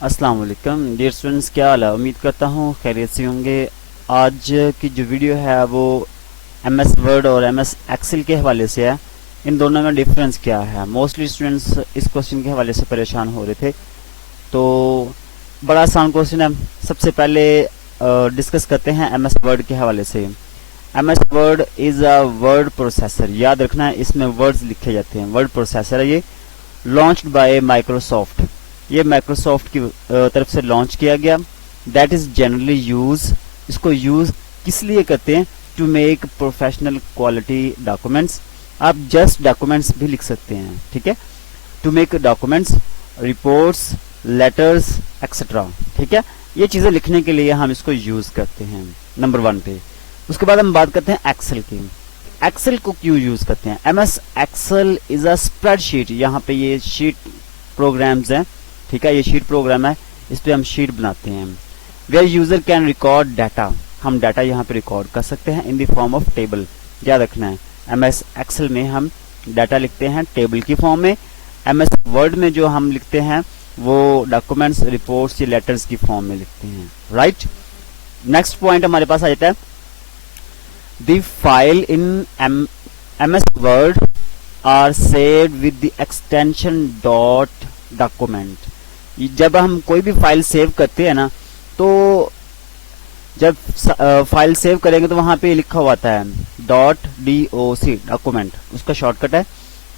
अस्सलाम वालेकुम dear students, क्या हाल है। उम्मीद करता हूँ खैरियत से होंगे। आज की जो वीडियो है वो एमएस वर्ड और एमएस एक्सेल के हवाले से है। इन दोनों में डिफरेंस क्या है। मोस्टली स्टूडेंट्स इस क्वेश्चन के हवाले से परेशान हो रहे थे, तो बड़ा आसान क्वेश्चन है। सबसे पहले डिस्कस करते हैं एमएस वर्ड के हवाले से। MS Word is a word processor. याद रखना है, इसमें वर्ड्स लिखे जाते हैं। वर्ड प्रोसेसर है ये, लॉन्च्ड बाय माइक्रोसॉफ्ट। ये माइक्रोसॉफ्ट की तरफ से लॉन्च किया गया। दैट इज जनरली यूज, इसको यूज किस लिए करते हैं? To make professional quality documents. आप जस्ट डॉक्यूमेंट्स भी लिख सकते हैं, ठीक है। To make documents, reports, letters etcetera, ठीक है। ये चीजें लिखने के लिए हम इसको यूज करते हैं नंबर 1 पे। उसके बाद हम बात करते हैं एक्सेल की। एक्सेल को क्यों यूज करते हैं? MS Excel is a spreadsheet. यहाँ पे ये शीट प्रोग्राम्स हैं, ठीक है। ये शीट प्रोग्राम है, इस पे हम शीट बनाते हैं। Where user can record data, हम डाटा यहाँ पे रिकॉर्ड कर सकते हैं in the form of table. याद रखना है, एमएस एक्सेल में हम डाटा लिखते हैं टेबल की फॉर्म में। एमएस वर्ड में जो हम लिखते हैं वो डॉक्यूमेंट्स, रिपोर्ट्स या लेटर्स की फॉर्म में लिखते हैं, राइट। नेक्स्ट पॉइंट हमारे पास आ जाता है, the file in MS Word are saved with the extension dot document. जब हम कोई भी फाइल सेव करते हैं ना, तो जब फाइल सेव करेंगे तो वहां पे लिखा हुआ आता है .doc डॉक्यूमेंट, उसका शॉर्टकट है।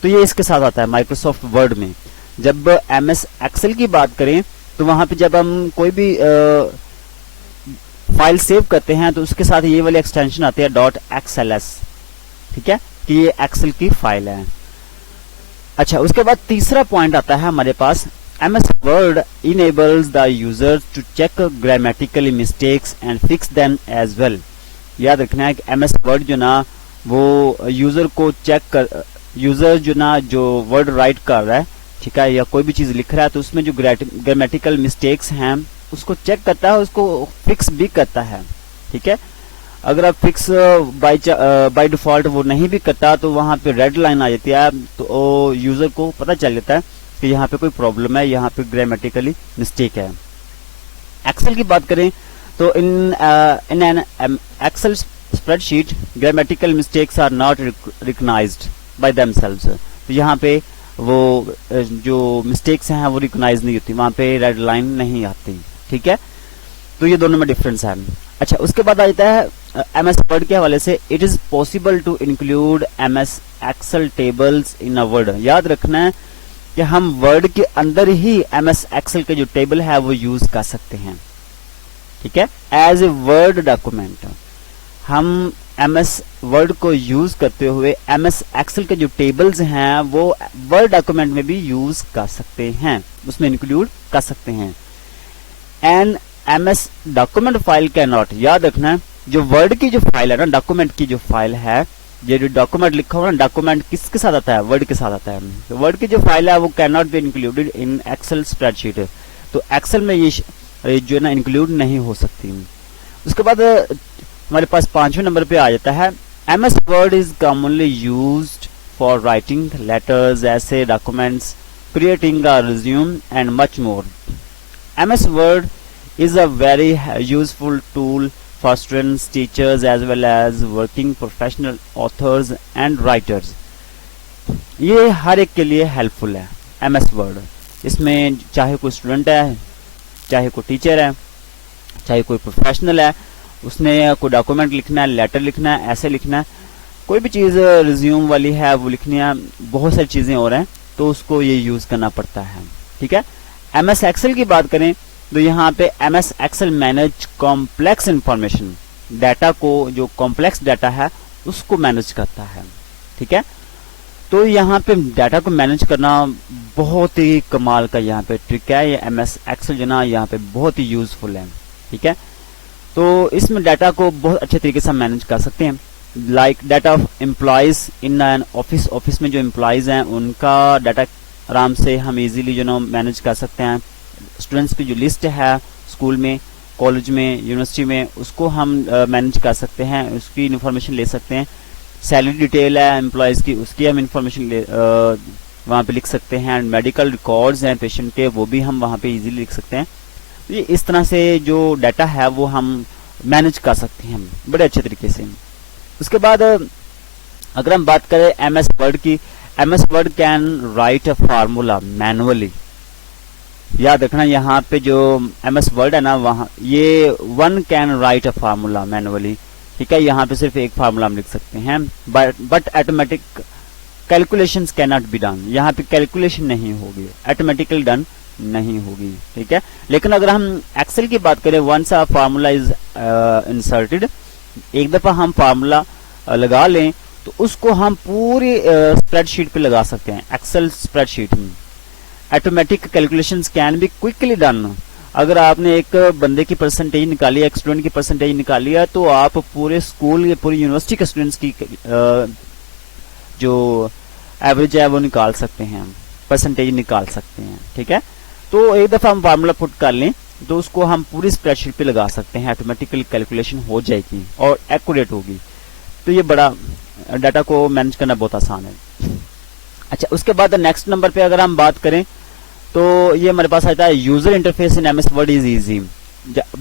तो ये इसके साथ आता है माइक्रोसॉफ्ट वर्ड में। जब एमएस एक्सेल की बात करें तो वहां पे जब हम कोई भी फाइल सेव करते हैं तो उसके साथ ये वाले एक्सटेंशन आते हैं .xls, ठीक है, कि ये एक्सेल की फाइल है। अच्छा, उसके बाद तीसरा पॉइंट आता है हमारे पास, MS Word enables the user to check grammatical mistakes and fix them as well. याद रखना है कि एमएस वर्ड जो ना वो यूजर को चेक कर, यूजर जो ना जो वर्ड राइट कर रहा है, ठीक है, या कोई भी चीज लिख रहा है तो उसमें जो ग्रामेटिकल मिस्टेक्स हैं उसको चेक करता है, उसको फिक्स भी करता है, ठीक है। अगर आप फिक्स बाय डिफॉल्ट वो नहीं भी करता तो वहां पे रेड लाइन आ जाती है, तो यूजर को पता चल जाता है कि यहाँ पे कोई प्रॉब्लम है, यहाँ पे ग्रामेटिकली मिस्टेक है। एक्सेल की बात करें तो in an Excel spreadsheet grammatical mistakes are not recognised by themselves. तो यहाँ पे वो जो मिस्टेक्स हैं वो रिकॉग्नाइज नहीं होती, वहां पे रेड लाइन नहीं आती, ठीक है। तो ये दोनों में डिफरेंस है। अच्छा, उसके बाद आ जाता है एमएस वर्ड के हवाले से, it is possible to include MS Excel tables in a Word. याद रखना है कि हम वर्ड के अंदर ही एमएस एक्सेल के जो टेबल है वो यूज कर सकते हैं, ठीक है, एज ए वर्ड डॉक्यूमेंट। हम एमएस वर्ड को यूज करते हुए एमएस एक्सेल के जो टेबल्स हैं वो वर्ड डॉक्यूमेंट में भी यूज कर सकते हैं, उसमें इंक्लूड कर सकते हैं। And MS document file can not, याद रखना जो वर्ड की जो फाइल है ना, डॉक्यूमेंट की जो फाइल है, ये जो डॉक्यूमेंट लिखा हुआ ना, डॉक्यूमेंट किसके साथ आता है? वर्ड के साथ आता है। तो वर्ड की जो फाइल है वो can not be included in Excel spreadsheet. तो एक्सेल में ये जो है ना इंक्लूड नहीं हो सकती। उसके बाद हमारे पास 5वें नंबर पे आ जाता है, MS Word is commonly used for writing letters, ऐसे documents, creating a resume and much more. MS Word is a very useful tool for students, teachers as well as working professional authors and writers. ये हर एक के लिए helpful है MS word. इसमें चाहे कोई student है, चाहे कोई टीचर है, चाहे कोई प्रोफेशनल है, उसने कोई डॉक्यूमेंट लिखना है, लेटर लिखना है, ऐसे लिखना है, कोई भी चीज रिज्यूम वाली है वो लिखनी है, बहुत सारी चीजें और हैं, तो उसको ये यूज करना पड़ता है, ठीक है। एमएस एक्सेल की बात करें तो यहाँ पे MS Excel manage complex information, data को जो कॉम्प्लेक्स डाटा है उसको मैनेज करता है, ठीक है। तो यहाँ पे डाटा को मैनेज करना बहुत ही कमाल का यहाँ पे ट्रिक है। ये एमएस एक्सेल जो ना यहाँ पे बहुत ही यूजफुल है, ठीक है। तो इसमें डाटा को बहुत अच्छे तरीके से मैनेज कर सकते हैं। Like data of employees in an office, office में जो एम्प्लॉयज हैं उनका डाटा आराम से हम इजीली जो ना मैनेज कर सकते हैं। स्टूडेंट्स की जो लिस्ट है स्कूल में, कॉलेज में, यूनिवर्सिटी में, उसको हम मैनेज कर सकते हैं, उसकी इंफॉर्मेशन ले सकते हैं। सैलरी डिटेल है एम्प्लॉयज की, उसकी हम इंफॉर्मेशन वहाँ पे लिख सकते हैं, एंड मेडिकल रिकॉर्ड्स हैं पेशेंट के, वो भी हम वहाँ पे इजीली लिख सकते हैं। तो ये इस तरह से जो डाटा है वो हम मैनेज कर सकते हैं बड़े अच्छे तरीके से। उसके बाद अगर हम बात करें एमएस वर्ड की, MS word can write a formula manually. याद रखना यहाँ पे जो एमएस वर्ड है ना, वहाँ ये one can write a formula manually, ठीक है। यहाँ पे सिर्फ एक फार्मूला हम लिख सकते हैं, but automatic calculations can not be done. यहाँ पे कैलकुलेशन नहीं होगी, ऑटोमेटिकली डन नहीं होगी, ठीक है। लेकिन अगर हम एक्सेल की बात करें, once a formula is inserted, एक दफा हम फार्मूला लगा लें तो उसको हम पूरी स्प्रेडशीट पे लगा सकते हैं, एक्सेल स्प्रेडशीट में। Automatic calculations can be quickly done. अगर आपने एक बंदे की परसेंटेज निकाली है, एक स्टूडेंट की परसेंटेज निकाली है, तो आप पूरे स्कूल या पूरी यूनिवर्सिटी के स्टूडेंट्स की जो एवरेज है वो निकाल सकते हैं, परसेंटेज निकाल सकते हैं, ठीक है। तो एक दफा हम फार्मूला पुट कर लें तो उसको हम पूरी स्प्रेडशीट पे लगा सकते हैं, ऑटोमेटिकली कैलकुलेशन हो जाएगी और एक्यूरेट होगी। तो ये बड़ा डाटा को मैनेज करना बहुत आसान है। अच्छा, उसके बाद नेक्स्ट नंबर पे अगर हम बात करें तो ये हमारे पास आता है user interface in MS Word is easy.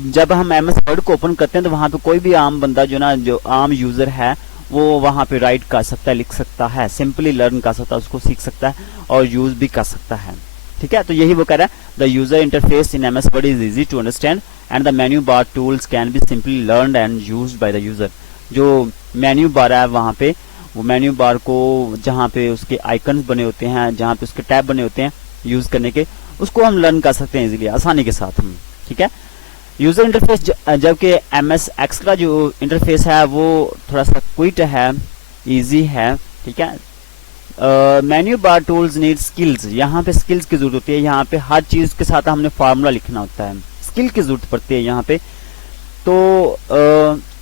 जब हम एमएस वर्ड को ओपन करते हैं तो वहां पे कोई भी आम बंदा जो ना, जो आम यूजर है, वो वहां पे राइट कर सकता है, लिख सकता है, सिंपली लर्न कर सकता है, उसको सीख सकता है और यूज भी कर सकता है, ठीक है। तो यही वो कह रहा है, the user interface in MS Word is easy to understand and the menu bar tools can be simply learned and used by the user. जो मेन्यू बार है वहां पे, वो मेन्यू बार को जहां पे उसके आइकन्स बने होते हैं, जहां पे उसके टैब बने होते हैं यूज करने के, उसको हम लर्न कर सकते हैं इजीली, आसानी के साथ, ठीक है। यूजर इंटरफेस, जबकि एमएस एक्सेल का जो इंटरफेस है वो थोड़ा सा क्विक है, इजी है, ठीक है। Menu bar tools need skills, यहाँ पे स्किल्स की जरूरत होती है। यहाँ पे हर चीज के साथ हमने फार्मूला लिखना होता है, स्किल की जरूरत पड़ती है यहाँ पे। तो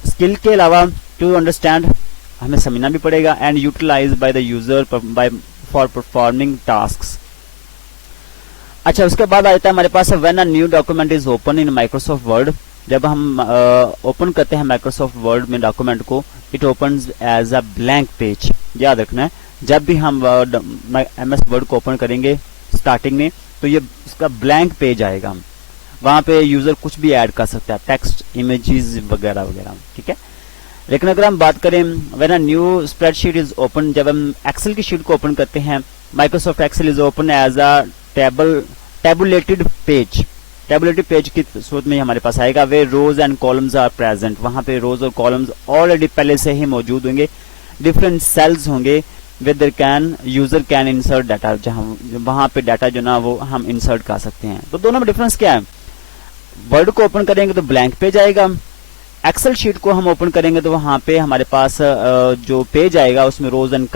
स्किल के अलावा टू अंडरस्टैंड हमें समझना भी पड़ेगा, and utilize by the user for performing tasks. अच्छा, उसके बाद आ जाता है हमारे पास when a new document is open in Microsoft Word. जब हम ओपन करते हैं माइक्रोसॉफ्ट वर्ड में डॉक्यूमेंट को, it opens as a blank page. याद रखना है, जब भी हम एमएस वर्ड को ओपन करेंगे स्टार्टिंग में, तो ये इसका ब्लैंक पेज आएगा। वहां पे यूजर कुछ भी ऐड कर सकता है, टेक्स्ट, इमेजेस वगैरह वगैरह, ठीक है। लेकिन अगर हम बात करें when a new spreadsheet is open, जब हम एक्सेल की शीट को ओपन करते हैं, Microsoft Excel is open as a tabulated page. Tabulated page की सूरत में हमारे पास आएगा, where rows and columns are present. वहां पे रोज और कॉलम्स ऑलरेडी पहले से ही मौजूद होंगे, डिफरेंट सेल्स होंगे, with user can insert data, जहां वहां पे डाटा जो ना वो हम इंसर्ट कर सकते हैं। तो दोनों में डिफरेंस क्या है? वर्ड को ओपन करेंगे तो ब्लैंक पेज आएगा, एक्सेल शीट को हम ओपन करेंगे तो वहां पे हमारे पास जो पेज आएगा उसमें रोज एंड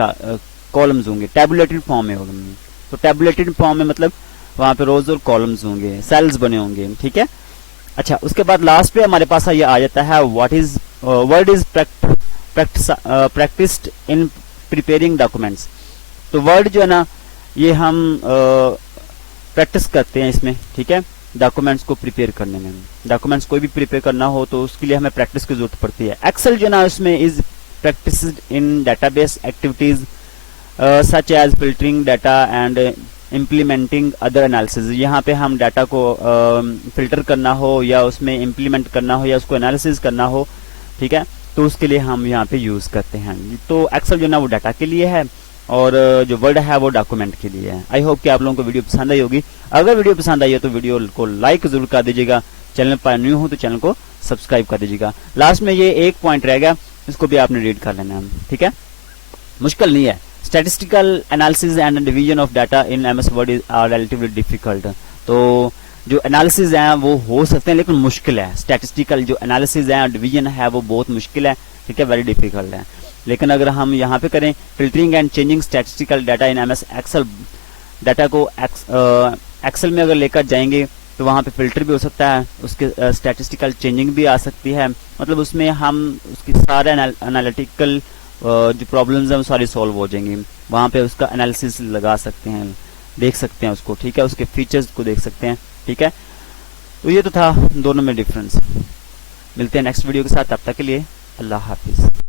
कॉलम्स होंगे, टेबुलेटेड फॉर्म में होंगे। तो टेबुलेटेड फॉर्म में मतलब वहां पे रोज और कॉलम्स होंगे, सेल्स बने होंगे, ठीक है। अच्छा, उसके बाद लास्ट पे हमारे पास ये आ जाता है word is practised in preparing documents. तो वर्ड जो है ना, ये हम प्रैक्टिस करते हैं इसमें, ठीक है, डॉक्यूमेंट्स को प्रिपेयर करने में। डॉक्यूमेंट्स कोई भी प्रिपेयर करना हो तो उसके लिए हमें प्रैक्टिस की जरूरत पड़ती है। एक्सेल जो ना, उसमें is practised in database activities such as filtering data and implementing other analysis. यहाँ पे हम डाटा को फिल्टर करना हो या उसमें इम्प्लीमेंट करना हो या उसको एनालिसिस करना हो, ठीक है, तो उसके लिए हम यहाँ पे यूज करते हैं। तो एक्सेल जो ना वो डाटा के लिए है और जो वर्ड है वो डॉक्यूमेंट के लिए है। आई होप कि आप लोगों को वीडियो पसंद आई होगी। अगर वीडियो पसंद आई है तो वीडियो को लाइक जरूर कर दीजिएगा, चैनल पर न्यू हो तो चैनल को सब्सक्राइब कर दीजिएगा। लास्ट में ये एक पॉइंट रह गया, इसको भी आपने रीड कर लेना है, ठीक है, मुश्किल नहीं है। Statistical analysis and division of data in MS Word are relatively difficult. तो जो एनालिसिस है वो हो सकते हैं लेकिन मुश्किल है। स्टैटिस्टिकल जो एनालिसिस है, डिवीजन है, वो बहुत मुश्किल है, ठीक है, वेरी डिफिकल्ट है। लेकिन अगर हम यहाँ पे करें filtering and changing statistical data in MS Excel, data को एक्सेल में अगर लेकर जाएंगे तो वहाँ पे फिल्टर भी हो सकता है, उसके स्टैटिस्टिकल चेंजिंग भी आ सकती है। मतलब उसमें हम उसकी सारे एनालिटिकल जो प्रॉब्लम्स हैं वो सारी सॉल्व हो जाएंगी। वहाँ पे उसका एनालिसिस लगा सकते हैं, देख सकते हैं उसको, ठीक है, उसके फीचर्स को देख सकते हैं, ठीक है। तो ये तो था दोनों में डिफरेंस। मिलते हैं नेक्स्ट वीडियो के साथ, तब तक के लिए अल्लाह हाफिज।